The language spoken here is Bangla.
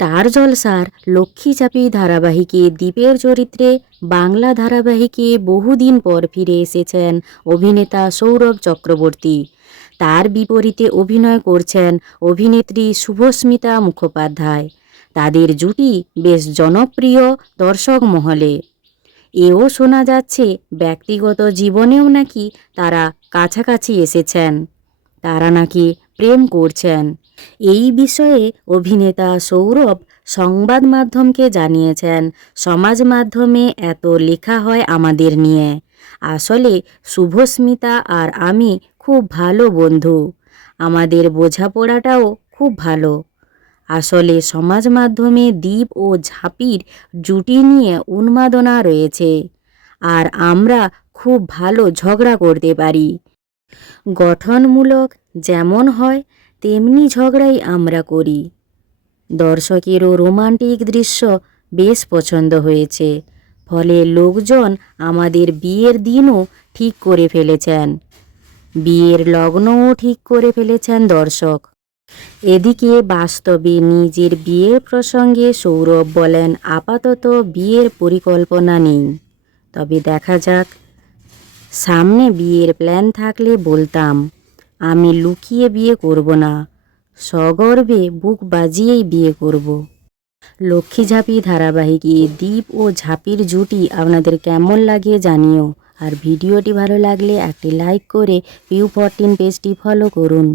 স্টার জলসার লক্ষ্মী চাপি ধারাবাহিকে দীপের চরিত্রে বাংলা ধারাবাহিকে বহুদিন পর ফিরে এসেছেন অভিনেতা সৌরভ চক্রবর্তী। তার বিপরীতে অভিনয় করছেন অভিনেত্রী শুভস্মিতা মুখোপাধ্যায়। তাদের জুটি বেশ জনপ্রিয় দর্শক মহলে। এও শোনা যাচ্ছে ব্যক্তিগত জীবনেও নাকি তারা কাছাকাছি এসেছেন, তারা নাকি প্রেম করছেন। এই বিষয়ে অভিনেতা সৌরভ সংবাদ মাধ্যমকে জানিয়েছেন, সমাজ মাধ্যমে এত লেখা হয় আমাদের নিয়ে, আসলে শুভস্মিতা আর আমি খুব ভালো বন্ধু, আমাদের বোঝাপড়াটাও খুব ভালো। আসলে সমাজ মাধ্যমে দীপ ও ঝাঁপির জুটি নিয়ে উন্মাদনা রয়েছে, আর আমরা খুব ভালো ঝগড়া করতে পারি। গঠনমূলক যেমন হয় তেমনি ঝগড়াই আমরা করি। দর্শকেরও রোমান্টিক দৃশ্য বেশ পছন্দ হয়েছে, ফলে লোকজন আমাদের বিয়ের দিনও ঠিক করে ফেলেছেন, বিয়ের লগ্নও ঠিক করে ফেলেছেন দর্শক। এদিকে বাস্তবে নিজের বিয়ের প্রসঙ্গে সৌরভ বলেন, আপাতত বিয়ের পরিকল্পনা নেই, তবে দেখা যাক, সামনে বিয়ের প্ল্যান থাকলে বলতাম। আমি লুকিয়ে বিয়ে করব না, সগর্বে বুক বাজিয়েই বিয়ে করব। লক্ষ্মী ঝাঁপি ধারাবাহিকে দীপ ও ঝাঁপির জুটি আপনাদের কেমন লাগে জানিও, আর ভিডিওটি ভালো লাগলে একটি লাইক করে পিউ 14 পেজটি ফলো করুন।